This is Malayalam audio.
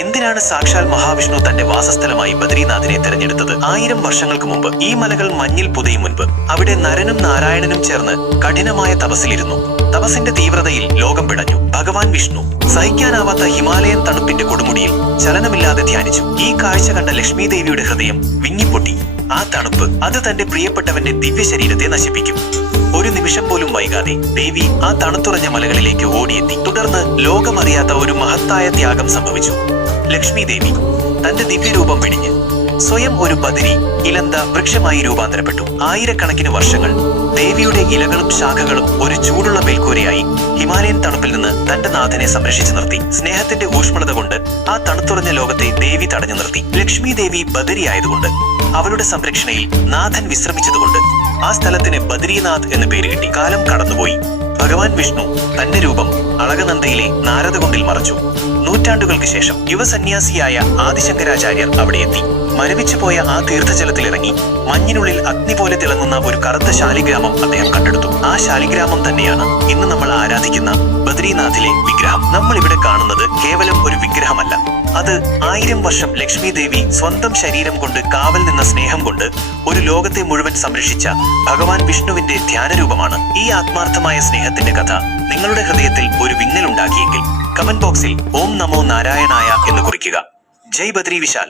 എന്തിനാണ് സാക്ഷാൽ മഹാവിഷ്ണു തന്റെ വാസസ്ഥലമായി ബദ്രീനാഥിനെ തെരഞ്ഞെടുത്തത്? 1000 വർഷങ്ങൾക്ക് മുമ്പ് ഈ മലകൾ മഞ്ഞിൽ പുതയും മുൻപ് അവിടെ നരനും നാരായണനും ചേർന്ന് കഠിനമായ തപസ്സിലിരുന്നു. തപസ്സിന്റെ തീവ്രതയിൽ ലോകം പിടഞ്ഞു. ഭഗവാൻ വിഷ്ണു സഹിക്കാനാവാത്ത ഹിമാലയൻ തണുപ്പിന്റെ കൊടുമുടിയിൽ ചലനമില്ലാതെ ധ്യാനിച്ചു. ഈ കാഴ്ച കണ്ട ലക്ഷ്മി ദേവിയുടെ ഹൃദയം വിങ്ങിപ്പൊട്ടി. ആ തണുപ്പ് അത് തന്റെ പ്രിയപ്പെട്ടവന്റെ ദിവ്യ ശരീരത്തെ നശിപ്പിക്കും. ഒരു നിമിഷം പോലും വൈകാതെ ദേവി ആ തണുത്തുറഞ്ഞ മലകളിലേക്ക് ഓടിയെത്തി. തുടർന്ന് ലോകമറിയാത്ത ഒരു മഹത്തായ ത്യാഗം സംഭവിച്ചു. ലക്ഷ്മി ദേവി തന്റെ ദിവ്യരൂപം വെടിഞ്ഞ് സ്വയം ഒരു ബദരി ഇലന്ത വൃക്ഷമായി രൂപാന്തരപ്പെട്ടു. ആയിരക്കണക്കിന് വർഷങ്ങൾ ദേവിയുടെ ഇലകളും ശാഖകളും ഒരു ചൂടുള്ള മേൽക്കൂരയായി ഹിമാലയൻ തണുപ്പിൽ നിന്ന് തന്റെ നാഥനെ സംരക്ഷിച്ചു നിർത്തി. സ്നേഹത്തിന്റെ ഊഷ്മളത കൊണ്ട് ആ തണുത്തുറഞ്ഞ ലോകത്തെ ദേവി തടഞ്ഞു നിർത്തി. ലക്ഷ്മി ദേവി ബദരിയായതുകൊണ്ട്, അവളുടെ സംരക്ഷണയിൽ നാഥൻ വിശ്രമിച്ചതുകൊണ്ട് ആ സ്ഥലത്തിന് ബദ്രീനാഥ് എന്ന് പേര് കിട്ടി. കാലം കടന്നുപോയി. ഭഗവാൻ വിഷ്ണു തന്റെ രൂപം അളകനന്ദയിലെ നാരദകുണ്ടിൽ മറച്ചു. നൂറ്റാണ്ടുകൾക്ക് ശേഷം യുവസന്യാസിയായ ആദിശങ്കരാചാര്യർ അവിടെ എത്തി. മരവിച്ചു പോയ ആ തീർത്ഥജലത്തിലിറങ്ങി മഞ്ഞിനുള്ളിൽ അഗ്നി പോലെ തിളങ്ങുന്ന ഒരു കറുത്ത ശാലിഗ്രാമം അദ്ദേഹം കണ്ടെടുത്തു. ആ ശാലിഗ്രാമം തന്നെയാണ് ഇന്ന് നമ്മൾ ആരാധിക്കുന്ന ബദ്രീനാഥിലെ വിഗ്രഹം. നമ്മൾ ഇവിടെ കാണുന്നത് കേവലം ഒരു വിഗ്രഹമല്ല, അത് 1000 വർഷം ലക്ഷ്മി ദേവി സ്വന്തം ശരീരം കൊണ്ട് കാവൽ നിന്ന സ്നേഹം കൊണ്ട് ഒരു ലോകത്തെ മുഴുവൻ സംരക്ഷിച്ച ഭഗവാൻ വിഷ്ണുവിന്റെ ധ്യാനരൂപമാണ്. ഈ ആത്മാർത്ഥമായ സ്നേഹത്തിന്റെ കഥ നിങ്ങളുടെ ഹൃദയത്തിൽ ഒരു വിങ്ങലുണ്ടാക്കിയെങ്കിൽ കമന്റ് ബോക്സിൽ ഓം നമോ നാരായണായ എന്ന് കുറിക്കുക. ജയ് ബദ്രി വിശാൽ.